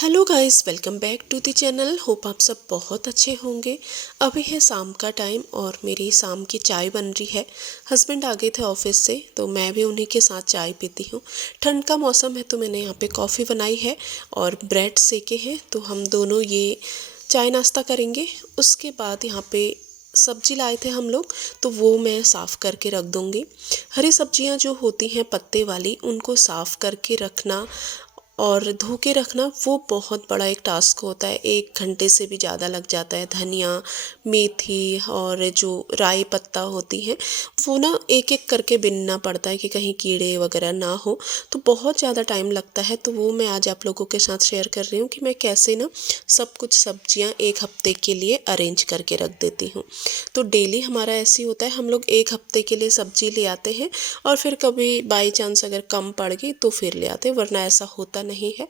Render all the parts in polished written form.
Hello guys, welcome back to the channel. Hope आप सब बहुत अच्छे होंगे। अभी है शाम का टाइम और मेरी शाम की चाय बन रही है। हस्बैंड आ गए थे ऑफिस से तो मैं भी उन्हीं के साथ चाय पीती हूँ। ठंड का मौसम है तो मैंने यहाँ पे कॉफ़ी बनाई है और ब्रेड सेके हैं, तो हम दोनों ये चाय नाश्ता करेंगे। उसके बाद यहाँ पे सब्जी लाए थे हम लोग, तो वो मैं साफ़ करके रख दूँगी। हरी सब्जियां जो होती हैं पत्ते वाली, उनको साफ़ करके रखना और धो के रखना वो बहुत बड़ा एक टास्क होता है। 1 घंटे से भी ज़्यादा लग जाता है। धनिया, मेथी और जो राई पत्ता होती है वो ना एक एक करके बिनना पड़ता है कि कहीं कीड़े वगैरह ना हो, तो बहुत ज़्यादा टाइम लगता है। तो वो मैं आज आप लोगों के साथ शेयर कर रही हूँ कि मैं कैसे ना सब कुछ सब्जियाँ 1 हफ्ते के लिए अरेंज करके रख देती हूँ। तो डेली हमारा ऐसे ही होता है, हम लोग 1 हफ्ते के लिए सब्जी ले आते हैं और फिर कभी बाई चांस अगर कम पड़ गई तो फिर ले आते हैं, वरना ऐसा होता नहीं है।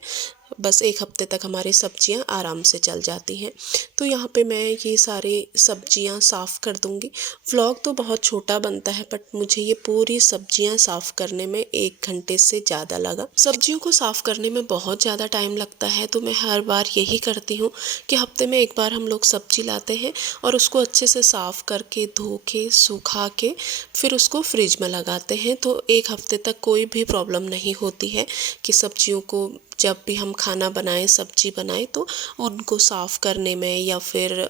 बस 1 हफ्ते तक हमारी सब्जियां आराम से चल जाती हैं। तो यहाँ पे मैं ये सारी सब्जियां साफ़ कर दूँगी। व्लॉग तो बहुत छोटा बनता है बट मुझे ये पूरी सब्जियां साफ़ करने में 1 घंटे से ज़्यादा लगा। सब्जियों को साफ़ करने में बहुत ज़्यादा टाइम लगता है, तो मैं हर बार यही करती हूँ कि हफ्ते में एक बार हम लोग सब्जी लाते हैं और उसको अच्छे से साफ़ करके धो के सुखा के फिर उसको फ्रिज में लगाते हैं। तो 1 हफ्ते तक कोई भी प्रॉब्लम नहीं होती है कि सब्जियों को जब भी हम खाना बनाएं, सब्जी बनाएं, तो उनको साफ़ करने में या फिर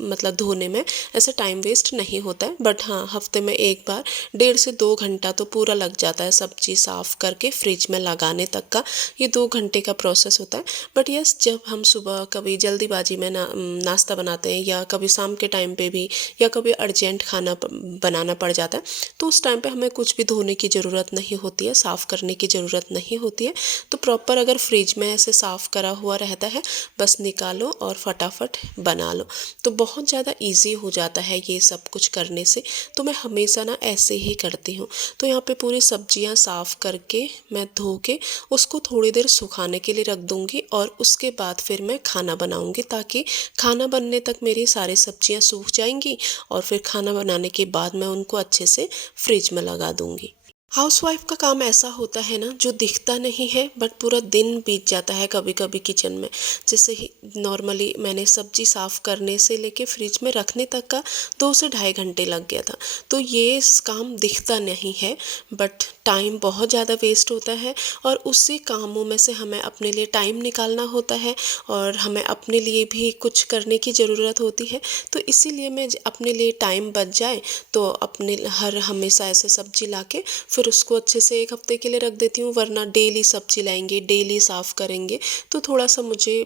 मतलब धोने में ऐसे टाइम वेस्ट नहीं होता है। बट हाँ, हफ्ते में एक बार 1.5 से 2 घंटा तो पूरा लग जाता है सब्जी साफ़ करके फ्रिज में लगाने तक का। ये 2 घंटे का प्रोसेस होता है। बट यस, जब हम सुबह कभी जल्दीबाजी में नाश्ता बनाते हैं या कभी शाम के टाइम पे भी या कभी अर्जेंट खाना बनाना पड़ जाता है, तो उस टाइम पे हमें कुछ भी धोने की ज़रूरत नहीं होती है, साफ़ करने की ज़रूरत नहीं होती है। तो प्रॉपर अगर फ्रिज में ऐसे साफ़ करा हुआ रहता है, बस निकालो और फटाफट बना लो। तो बहुत ज़्यादा इजी हो जाता है ये सब कुछ करने से। तो मैं हमेशा ना ऐसे ही करती हूँ। तो यहाँ पे पूरी सब्जियाँ साफ़ करके मैं धो के उसको थोड़ी देर सुखाने के लिए रख दूँगी और उसके बाद फिर मैं खाना बनाऊँगी, ताकि खाना बनने तक मेरी सारी सब्जियाँ सूख जाएंगी और फिर खाना बनाने के बाद मैं उनको अच्छे से फ्रिज में लगा दूँगी। हाउसवाइफ का काम ऐसा होता है ना, जो दिखता नहीं है बट पूरा दिन बीत जाता है कभी कभी किचन में। जैसे ही नॉर्मली मैंने सब्जी साफ़ करने से लेके फ्रिज में रखने तक का 2 से ढाई घंटे लग गया था। तो ये काम दिखता नहीं है बट टाइम बहुत ज़्यादा वेस्ट होता है और उसी कामों में से हमें अपने लिए टाइम निकालना होता है और हमें अपने लिए भी कुछ करने की ज़रूरत होती है। तो इसीलिए मैं अपने लिए टाइम बच जाए तो अपने हर हमेशा ऐसे सब्जी ला के फिर उसको अच्छे से 1 हफ्ते के लिए रख देती हूँ। वरना डेली सब्जी लाएंगे, डेली साफ़ करेंगे तो थोड़ा सा मुझे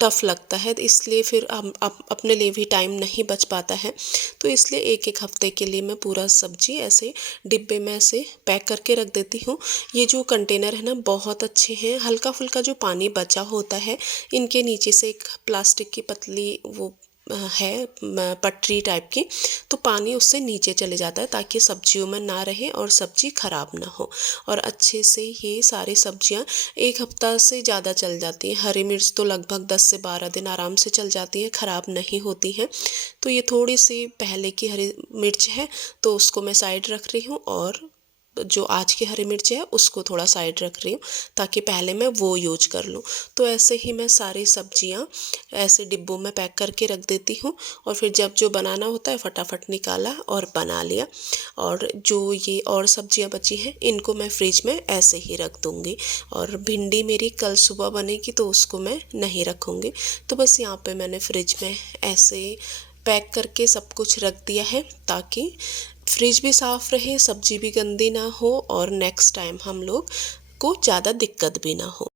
टफ़ लगता है, इसलिए फिर हम अपने लिए भी टाइम नहीं बच पाता है। तो इसलिए 1 1 हफ्ते के लिए मैं पूरा सब्जी ऐसे डिब्बे में ऐसे पैक करके रख देती हूँ। ये जो कंटेनर है ना, बहुत अच्छे हैं। हल्का फुल्का जो पानी बचा होता है, इनके नीचे से एक प्लास्टिक की पतली वो है पटरी टाइप की, तो पानी उससे नीचे चले जाता है ताकि सब्जियों में ना रहे और सब्जी खराब ना हो। और अच्छे से ये सारी सब्जियां 1 हफ्ता से ज़्यादा चल जाती हैं। हरी मिर्च तो लगभग 10 से 12 दिन आराम से चल जाती है, ख़राब नहीं होती हैं। तो ये थोड़ी सी पहले की हरी मिर्च है तो उसको मैं साइड रख रही हूँ और जो आज की हरी मिर्च है उसको थोड़ा साइड रख रही हूँ ताकि पहले मैं वो यूज कर लूँ। तो ऐसे ही मैं सारी सब्जियाँ ऐसे डिब्बों में पैक करके रख देती हूँ और फिर जब जो बनाना होता है फटाफट निकाला और बना लिया। और जो ये और सब्जियाँ बची हैं इनको मैं फ्रिज में ऐसे ही रख दूँगी। और भिंडी मेरी कल सुबह बनेगी तो उसको मैं नहीं रखूँगी। तो बस यहाँ पे मैंने फ्रिज में ऐसे पैक करके सब कुछ रख दिया है ताकि फ्रिज भी साफ़ रहे, सब्जी भी गंदी ना हो और नेक्स्ट टाइम हम लोग को ज़्यादा दिक्कत भी ना हो।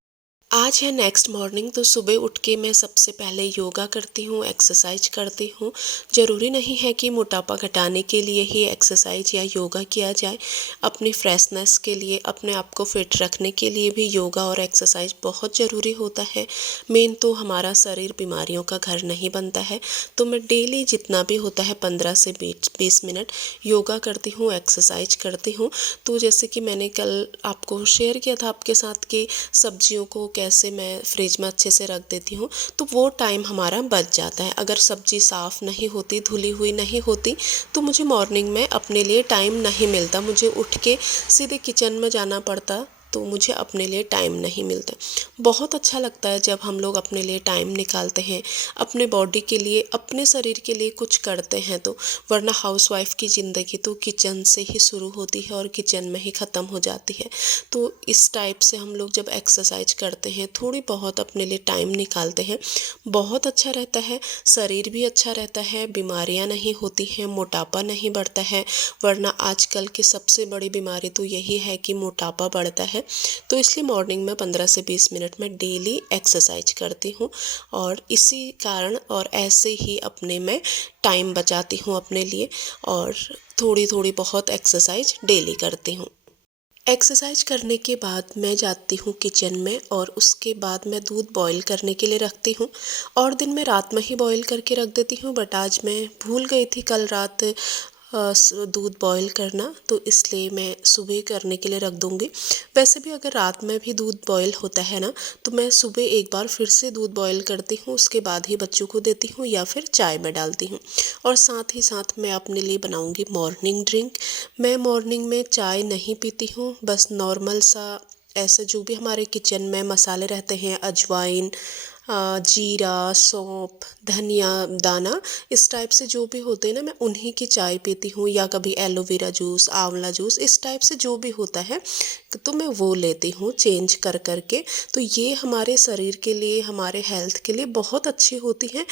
आज है नेक्स्ट मॉर्निंग, तो सुबह उठ के मैं सबसे पहले योगा करती हूँ, एक्सरसाइज करती हूँ। ज़रूरी नहीं है कि मोटापा घटाने के लिए ही एक्सरसाइज या योगा किया जाए। अपनी फ्रेशनेस के लिए, अपने आप को फिट रखने के लिए भी योगा और एक्सरसाइज बहुत ज़रूरी होता है। मेन तो हमारा शरीर बीमारियों का घर नहीं बनता है। तो मैं डेली जितना भी होता है 15 से 20 मिनट योगा करती हूँ, एक्सरसाइज करती हूँ। तो जैसे कि मैंने कल आपको शेयर किया था आपके साथ कि सब्जियों को कैसे मैं फ्रिज में अच्छे से रख देती हूँ, तो वो टाइम हमारा बच जाता है। अगर सब्जी साफ़ नहीं होती, धुली हुई नहीं होती, तो मुझे मॉर्निंग में अपने लिए टाइम नहीं मिलता। मुझे उठ के सीधे किचन में जाना पड़ता तो मुझे अपने लिए टाइम नहीं मिलता। बहुत अच्छा लगता है जब हम लोग अपने लिए टाइम निकालते हैं, अपने बॉडी के लिए, अपने शरीर के लिए कुछ करते हैं तो। वरना हाउसवाइफ की ज़िंदगी तो किचन से ही शुरू होती है और किचन में ही ख़त्म हो जाती है। तो इस टाइप से हम लोग जब एक्सरसाइज करते हैं, थोड़ी बहुत अपने लिए टाइम निकालते हैं, बहुत अच्छा रहता है। शरीर भी अच्छा रहता है, बीमारियां नहीं होती हैं, मोटापा नहीं बढ़ता है। वरना आजकल की सबसे बड़ी बीमारी तो यही है कि मोटापा बढ़ता है। तो इसलिए मॉर्निंग में 15 से 20 मिनट में डेली एक्सरसाइज करती हूँ और इसी कारण और ऐसे ही अपने में टाइम बचाती हूँ अपने लिए और थोड़ी थोड़ी बहुत एक्सरसाइज डेली करती हूँ। एक्सरसाइज करने के बाद मैं जाती हूँ किचन में और उसके बाद मैं दूध बॉईल करने के लिए रखती हूँ। और दिन में रात में ही बॉईल करके रख देती हूँ, बट आज मैं भूल गई थी कल रात दूध बॉईल करना, तो इसलिए मैं सुबह करने के लिए रख दूँगी। वैसे भी अगर रात में भी दूध बॉईल होता है ना, तो मैं सुबह एक बार फिर से दूध बॉईल करती हूँ, उसके बाद ही बच्चों को देती हूँ या फिर चाय में डालती हूँ। और साथ ही साथ मैं अपने लिए बनाऊँगी मॉर्निंग ड्रिंक। मैं मॉर्निंग में चाय नहीं पीती हूँ, बस नॉर्मल सा ऐसे जो भी हमारे किचन में मसाले रहते हैं, अजवाइन, जीरा, सौंफ, धनिया दाना, इस टाइप से जो भी होते हैं ना, मैं उन्हीं की चाय पीती हूँ। या कभी एलोवेरा जूस, आंवला जूस, इस टाइप से जो भी होता है तो मैं वो लेती हूँ चेंज कर कर के। तो ये हमारे शरीर के लिए, हमारे हेल्थ के लिए बहुत अच्छी होती हैं।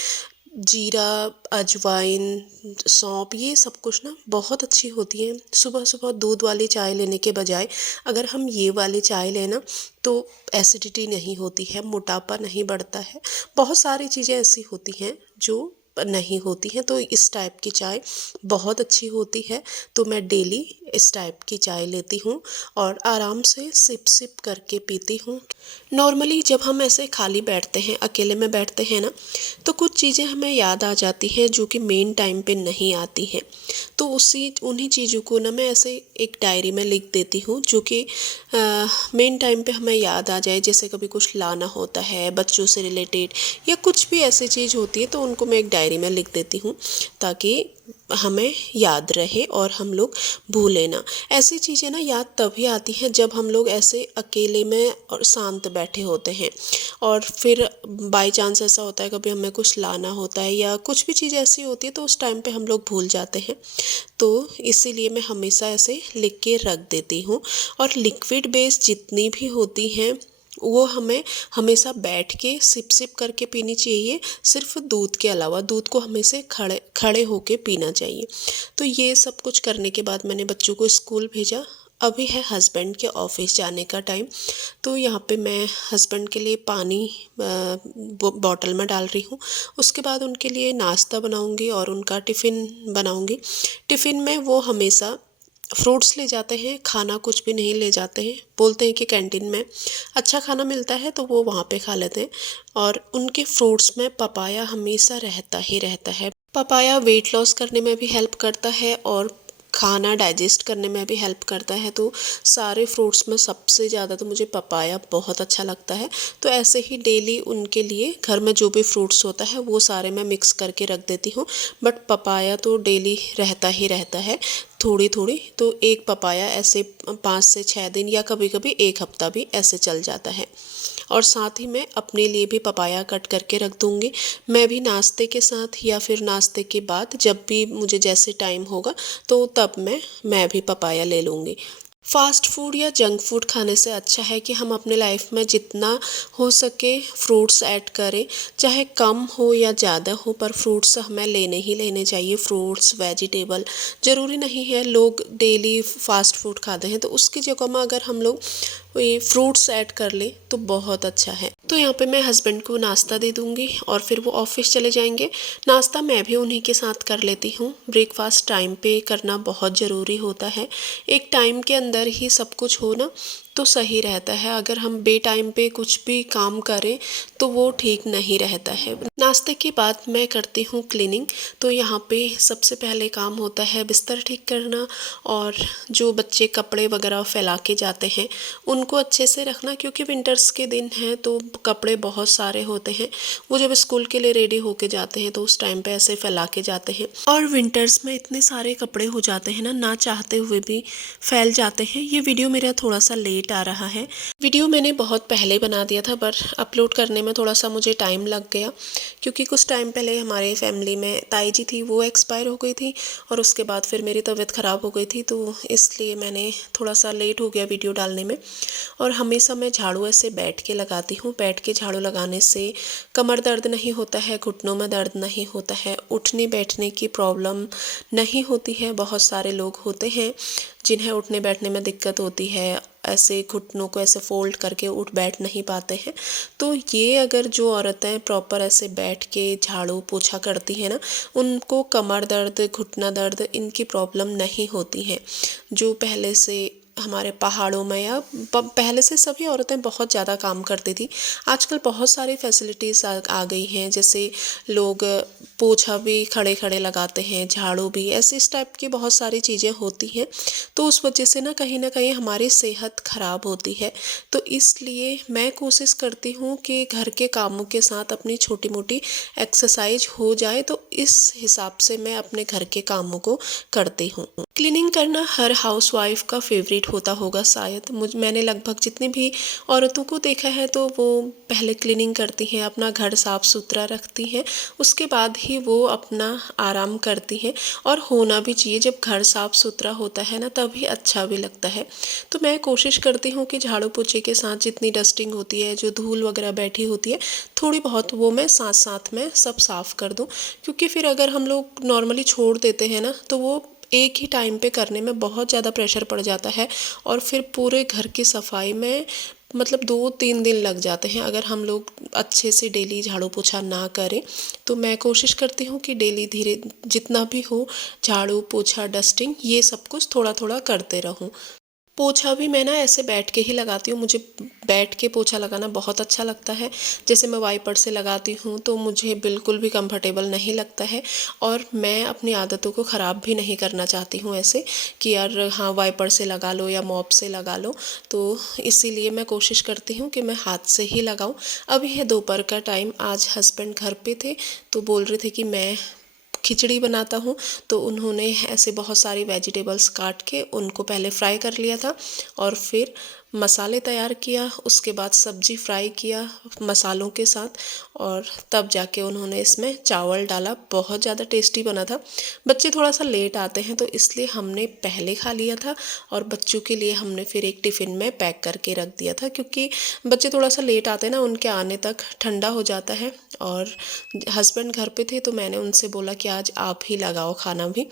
जीरा, अजवाइन, सौंफ, ये सब कुछ ना बहुत अच्छी होती है। सुबह सुबह दूध वाली चाय लेने के बजाय अगर हम ये वाली चाय लेना तो एसिडिटी नहीं होती है, मोटापा नहीं बढ़ता है, बहुत सारी चीज़ें ऐसी होती हैं जो नहीं होती हैं। तो इस टाइप की चाय बहुत अच्छी होती है। तो मैं डेली इस टाइप की चाय लेती हूँ और आराम से सिप सिप करके पीती हूँ। नॉर्मली जब हम ऐसे खाली बैठते हैं, अकेले में बैठते हैं ना, तो कुछ चीज़ें हमें याद आ जाती हैं जो कि मेन टाइम पे नहीं आती हैं। तो उन्हीं चीज़ों को ना मैं ऐसे एक डायरी में लिख देती हूँ जो कि मेन टाइम पे हमें याद आ जाए। जैसे कभी कुछ लाना होता है बच्चों से रिलेटेड या कुछ भी ऐसी चीज़ होती है, तो उनको मैं एक डायरी में लिख देती हूँ ताकि हमें याद रहे और हम लोग भूलें ना। ऐसी चीज़ें ना याद तभी आती हैं जब हम लोग ऐसे अकेले में और शांत बैठे होते हैं। और फिर बाय चांस ऐसा होता है कभी हमें कुछ लाना होता है या कुछ भी चीज़ ऐसी होती है, तो उस टाइम पे हम लोग भूल जाते हैं। तो इसीलिए मैं हमेशा ऐसे लिख के रख देती हूँ। और लिक्विड बेस जितनी भी होती हैं वो हमें हमेशा बैठ के सिप सिप करके पीनी चाहिए, सिर्फ दूध के अलावा। दूध को हमेशा खड़े खड़े होके पीना चाहिए। तो ये सब कुछ करने के बाद मैंने बच्चों को स्कूल भेजा। अभी है हस्बैंड के ऑफिस जाने का टाइम, तो यहाँ पे मैं हस्बैंड के लिए पानी बॉटल में डाल रही हूँ। उसके बाद उनके लिए नाश्ता बनाऊँगी और उनका टिफ़िन बनाऊँगी। टिफ़िन में वो हमेशा फ्रूट्स ले जाते हैं, खाना कुछ भी नहीं ले जाते हैं। बोलते हैं कि कैंटीन में अच्छा खाना मिलता है तो वो वहाँ पे खा लेते हैं। और उनके फ्रूट्स में पपाया हमेशा रहता ही रहता है। पपाया वेट लॉस करने में भी हेल्प करता है और खाना डाइजेस्ट करने में भी हेल्प करता है। तो सारे फ्रूट्स में सबसे ज़्यादा तो मुझे पपाया बहुत अच्छा लगता है। तो ऐसे ही डेली उनके लिए घर में जो भी फ्रूट्स होता है वो सारे मैं मिक्स करके रख देती हूँ। बट पपाया तो डेली रहता ही रहता है, थोड़ी थोड़ी। तो एक पपाया ऐसे 5 से 6 दिन या कभी कभी एक हफ्ता भी ऐसे चल जाता है। और साथ ही मैं अपने लिए भी पपाया कट करके रख दूँगी। मैं भी नाश्ते के साथ या फिर नाश्ते के बाद जब भी मुझे जैसे टाइम होगा तो तब मैं भी पपाया ले लूँगी। फास्ट फूड या जंक फूड खाने से अच्छा है कि हम अपने लाइफ में जितना हो सके फ्रूट्स ऐड करें। चाहे कम हो या ज़्यादा हो, पर फ्रूट्स हमें लेने ही लेने चाहिए। फ्रूट्स, वेजिटेबल, ज़रूरी नहीं है लोग डेली फास्ट फूड खाते हैं, तो उसकी जगह में अगर हम लोग ये फ्रूट्स ऐड कर लें तो बहुत अच्छा है। तो यहाँ पे मैं हस्बैंड को नाश्ता दे दूँगी और फिर वो ऑफिस चले जाएंगे। नाश्ता मैं भी उन्हीं के साथ कर लेती हूँ। ब्रेकफास्ट टाइम पे करना बहुत ज़रूरी होता है। एक टाइम के अंदर ही सब कुछ हो ना तो सही रहता है। अगर हम बे टाइम पे कुछ भी काम करें तो वो ठीक नहीं रहता है। नाश्ते के बाद मैं करती हूँ क्लीनिंग। तो यहाँ पे सबसे पहले काम होता है बिस्तर ठीक करना और जो बच्चे कपड़े वगैरह फैला के जाते हैं उनको अच्छे से रखना, क्योंकि विंटर्स के दिन हैं तो कपड़े बहुत सारे होते हैं। वो जब स्कूल के लिए रेडी होके जाते हैं तो उस टाइम पे ऐसे फैला के जाते हैं। और विंटर्स में इतने सारे कपड़े हो जाते हैं ना चाहते हुए भी फैल जाते हैं। ये वीडियो मेरा थोड़ा सा लेट लेट आ रहा है। वीडियो मैंने बहुत पहले बना दिया था पर अपलोड करने में थोड़ा सा मुझे टाइम लग गया, क्योंकि कुछ टाइम पहले हमारे फैमिली में ताई जी थी, वो एक्सपायर हो गई थी और उसके बाद फिर मेरी तबीयत ख़राब हो गई थी, तो इसलिए मैंने थोड़ा सा लेट हो गया वीडियो डालने में। और हमेशा मैं झाड़ू ऐसे बैठ के लगाती हूँ। बैठ के झाड़ू लगाने से कमर दर्द नहीं होता है, घुटनों में दर्द नहीं होता है, उठने बैठने की प्रॉब्लम नहीं होती है। बहुत सारे लोग होते हैं जिन्हें उठने बैठने में दिक्कत होती है, ऐसे घुटनों को ऐसे फोल्ड करके उठ बैठ नहीं पाते हैं। तो ये अगर जो औरतें प्रॉपर ऐसे बैठ के झाड़ू पोछा करती हैं ना, उनको कमर दर्द, घुटना दर्द इनकी प्रॉब्लम नहीं होती है। जो पहले से हमारे पहाड़ों में या पहले से सभी औरतें बहुत ज़्यादा काम करती थी। आजकल बहुत सारी फैसिलिटीज़ आ गई हैं, जैसे लोग पोछा भी खड़े खड़े लगाते हैं, झाड़ू भी, ऐसे इस टाइप की बहुत सारी चीज़ें होती हैं। तो उस वजह से ना कहीं हमारी सेहत ख़राब होती है। तो इसलिए मैं कोशिश करती हूँ कि घर के कामों के साथ अपनी छोटी मोटी एक्सरसाइज हो जाए, तो इस हिसाब से मैं अपने घर के कामों को करती हूँ। क्लीनिंग करना हर हाउसवाइफ का फेवरेट होता होगा शायद। मैंने लगभग जितनी भी औरतों को देखा है तो वो पहले क्लीनिंग करती हैं, अपना घर साफ़ सुथरा रखती हैं, उसके बाद ही वो अपना आराम करती हैं। और होना भी चाहिए, जब घर साफ़ सुथरा होता है ना तभी अच्छा भी लगता है। तो मैं कोशिश करती हूँ कि झाड़ू पोछे के साथ जितनी डस्टिंग होती है, जो धूल वगैरह बैठी होती है, थोड़ी बहुत वो मैं साथ साथ में सब साफ़ कर दूँ। क्योंकि फिर अगर हम लोग नॉर्मली छोड़ देते हैं ना, तो वो एक ही टाइम पे करने में बहुत ज़्यादा प्रेशर पड़ जाता है और फिर पूरे घर की सफाई में मतलब 2-3 दिन लग जाते हैं अगर हम लोग अच्छे से डेली झाड़ू पोछा ना करें। तो मैं कोशिश करती हूँ कि डेली धीरे जितना भी हो झाड़ू पोछा डस्टिंग ये सब कुछ थोड़ा थोड़ा करते रहूँ। पोछा भी मैं ना ऐसे बैठ के ही लगाती हूँ। मुझे बैठ के पोछा लगाना बहुत अच्छा लगता है। जैसे मैं वाइपर से लगाती हूँ तो मुझे बिल्कुल भी कंफर्टेबल नहीं लगता है और मैं अपनी आदतों को ख़राब भी नहीं करना चाहती हूँ ऐसे कि यार हाँ वाइपर से लगा लो या मॉप से लगा लो। तो इसीलिए मैं कोशिश करती हूँ कि मैं हाथ से ही लगाऊँ। अभी है दोपहर का टाइम, आज हस्बैंड घर पे थे तो बोल रहे थे कि मैं खिचड़ी बनाता हूँ। तो उन्होंने ऐसे बहुत सारी वेजिटेबल्स काट के उनको पहले फ्राई कर लिया था और फिर मसाले तैयार किया, उसके बाद सब्जी फ्राई किया मसालों के साथ और तब जाके उन्होंने इसमें चावल डाला। बहुत ज़्यादा टेस्टी बना था। बच्चे थोड़ा सा लेट आते हैं तो इसलिए हमने पहले खा लिया था और बच्चों के लिए हमने फिर एक टिफ़िन में पैक करके रख दिया था, क्योंकि बच्चे थोड़ा सा लेट आते हैं ना, उनके आने तक ठंडा हो जाता है। और हस्बैंड घर पे थे तो मैंने उनसे बोला कि आज आप ही लगाओ खाना भी।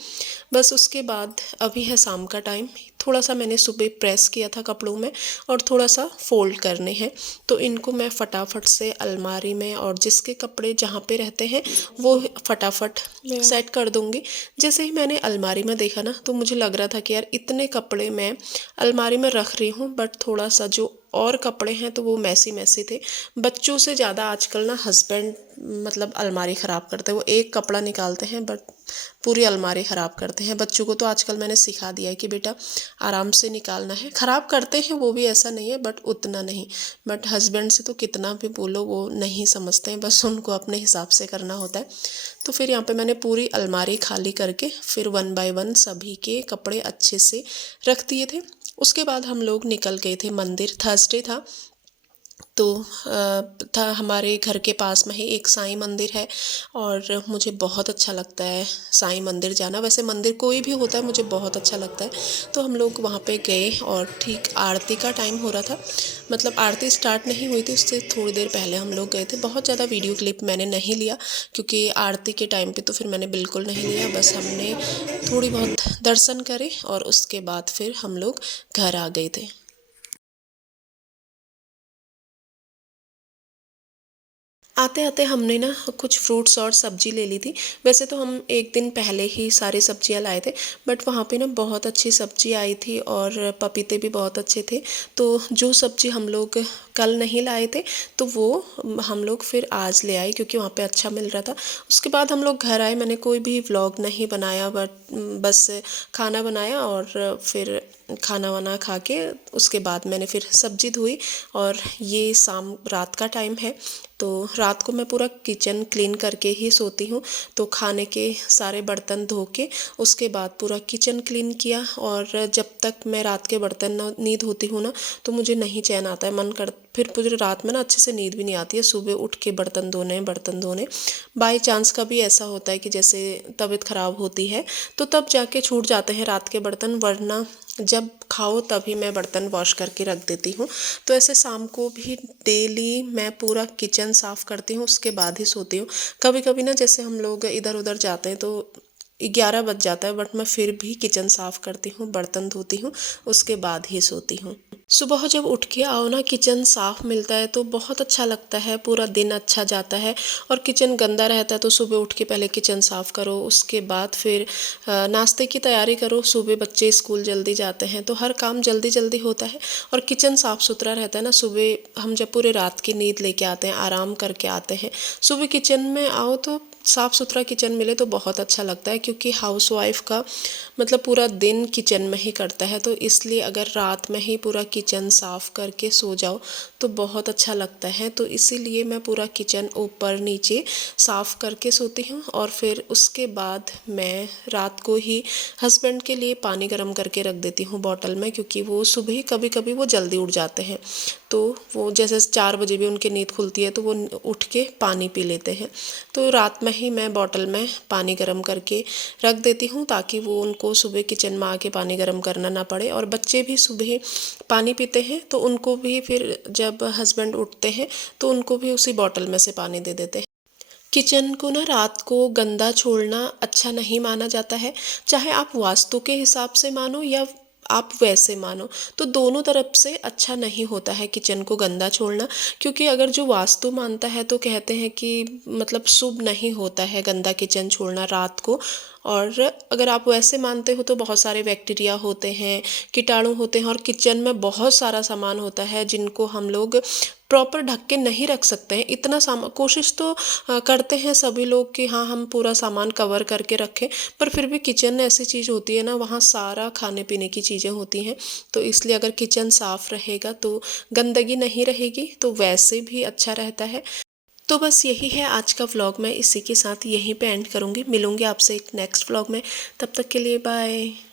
बस उसके बाद अभी है शाम का टाइम, थोड़ा सा मैंने सुबह प्रेस किया था कपड़ों में और थोड़ा सा फोल्ड करने हैं, तो इनको मैं फटाफट से अलमारी में और जिसके कपड़े जहाँ पे रहते हैं वो फटाफट सेट कर दूँगी। जैसे ही मैंने अलमारी में देखा ना तो मुझे लग रहा था कि यार इतने कपड़े मैं अलमारी में रख रही हूँ बट थोड़ा सा जो और कपड़े हैं तो वो मैसी मैसी थे। बच्चों से ज़्यादा आजकल ना हस्बैंड मतलब अलमारी ख़राब करते हैं। वो एक कपड़ा निकालते हैं बट पूरी अलमारी ख़राब करते हैं। बच्चों को तो आजकल मैंने सिखा दिया है कि बेटा आराम से निकालना है। ख़राब करते हैं वो भी, ऐसा नहीं है बट उतना नहीं। बट हस्बैंड से तो कितना भी बोलो वो नहीं समझते हैं, बस उनको अपने हिसाब से करना होता है। तो फिर यहाँ पे मैंने पूरी अलमारी खाली करके फिर 1 बाय 1 सभी के कपड़े अच्छे से रख दिए थे। उसके बाद हम लोग निकल गए थे मंदिर, थर्सडे था तो था हमारे घर के पास में ही एक साईं मंदिर है और मुझे बहुत अच्छा लगता है साईं मंदिर जाना। वैसे मंदिर कोई भी होता है मुझे बहुत अच्छा लगता है। तो हम लोग वहाँ पे गए और ठीक आरती का टाइम हो रहा था, मतलब आरती स्टार्ट नहीं हुई थी उससे थोड़ी देर पहले हम लोग गए थे। बहुत ज़्यादा वीडियो क्लिप मैंने नहीं लिया क्योंकि आरती के टाइम पे तो फिर मैंने बिल्कुल नहीं लिया, बस हमने थोड़ी बहुत दर्शन करे और उसके बाद फिर हम लोग घर आ गए थे। आते आते हमने ना कुछ फ्रूट्स और सब्जी ले ली थी। वैसे तो हम एक दिन पहले ही सारी सब्जियां लाए थे बट वहाँ पे ना बहुत अच्छी सब्जी आई थी और पपीते भी बहुत अच्छे थे। तो जो सब्जी हम लोग कल नहीं लाए थे तो वो हम लोग फिर आज ले आए क्योंकि वहाँ पे अच्छा मिल रहा था। उसके बाद हम लोग घर आए, मैंने कोई भी व्लॉग नहीं बनाया बट बस खाना बनाया और फिर खाना वाना खा के उसके बाद मैंने फिर सब्जी धोई और ये शाम रात का टाइम है। तो रात को मैं पूरा किचन क्लीन करके ही सोती हूँ। तो खाने के सारे बर्तन धो के उसके बाद पूरा किचन क्लीन किया। और जब तक मैं रात के बर्तन नहीं धोती हूँ ना, तो मुझे नहीं चैन आता है, मन कर फिर पूरी रात में ना अच्छे से नींद भी नहीं आती है। सुबह उठ के बर्तन धोने बाई चांस कभी ऐसा होता है कि जैसे तबीयत ख़राब होती है तो तब जाके छूट जाते हैं रात के बर्तन, वरना जब खाओ तभी मैं बर्तन वॉश करके रख देती हूँ। तो ऐसे शाम को भी डेली मैं पूरा किचन साफ़ करती हूँ, उसके बाद ही सोती हूँ। कभी कभी ना जैसे हम लोग इधर उधर जाते हैं तो 11 बज जाता है, बट मैं फिर भी किचन साफ़ करती हूँ, बर्तन धोती हूँ, उसके बाद ही सोती हूँ। सुबह जब उठ के आओ ना, किचन साफ़ मिलता है तो बहुत अच्छा लगता है, पूरा दिन अच्छा जाता है। और किचन गंदा रहता है तो सुबह उठ के पहले किचन साफ़ करो, उसके बाद फिर नाश्ते की तैयारी करो। सुबह बच्चे स्कूल जल्दी जाते हैं तो हर काम जल्दी जल्दी होता है। और किचन साफ़ सुथरा रहता है ना, सुबह हम जब पूरे रात की नींद लेके आते हैं, आराम करके आते हैं, सुबह किचन में आओ तो साफ़ सुथरा किचन मिले तो बहुत अच्छा लगता है। क्योंकि हाउसवाइफ का मतलब पूरा दिन किचन में ही करता है, तो इसलिए अगर रात में ही पूरा किचन साफ़ करके सो जाओ तो बहुत अच्छा लगता है। तो इसीलिए मैं पूरा किचन ऊपर नीचे साफ़ करके सोती हूँ। और फिर उसके बाद मैं रात को ही हस्बैंड के लिए पानी गर्म करके रख देती हूँ बॉटल में, क्योंकि वो सुबह कभी कभी वो जल्दी उठ जाते हैं। तो वो जैसे 4 बजे भी उनकी नींद खुलती है तो वो उठ के पानी पी लेते हैं। तो रात में ही मैं बॉटल में पानी गर्म करके रख देती हूँ, ताकि वो उनको सुबह किचन में आके पानी गर्म करना ना पड़े। और बच्चे भी सुबह पानी पीते हैं तो उनको भी फिर जब हस्बैंड उठते हैं तो उनको भी उसी बॉटल में से पानी दे देते हैं। किचन को ना रात को गंदा छोड़ना अच्छा नहीं माना जाता है, चाहे आप वास्तु के हिसाब से मानो या आप वैसे मानो, तो दोनों तरफ से अच्छा नहीं होता है किचन को गंदा छोड़ना। क्योंकि अगर जो वास्तु मानता है तो कहते हैं कि मतलब शुभ नहीं होता है गंदा किचन छोड़ना रात को। और अगर आप वैसे मानते हो तो बहुत सारे बैक्टीरिया होते हैं, कीटाणु होते हैं, और किचन में बहुत सारा सामान होता है जिनको हम लोग प्रॉपर ढक के नहीं रख सकते हैं। इतना सामान कोशिश तो करते हैं सभी लोग कि हाँ हम पूरा सामान कवर करके रखें, पर फिर भी किचन ऐसी चीज़ होती है ना, वहाँ सारा खाने पीने की चीज़ें होती हैं। तो इसलिए अगर किचन साफ़ रहेगा तो गंदगी नहीं रहेगी, तो वैसे भी अच्छा रहता है। तो बस यही है आज का व्लॉग, मैं इसी के साथ यहीं पे एंड करूँगी। मिलूँगी आपसे एक नेक्स्ट व्लॉग में, तब तक के लिए बाय।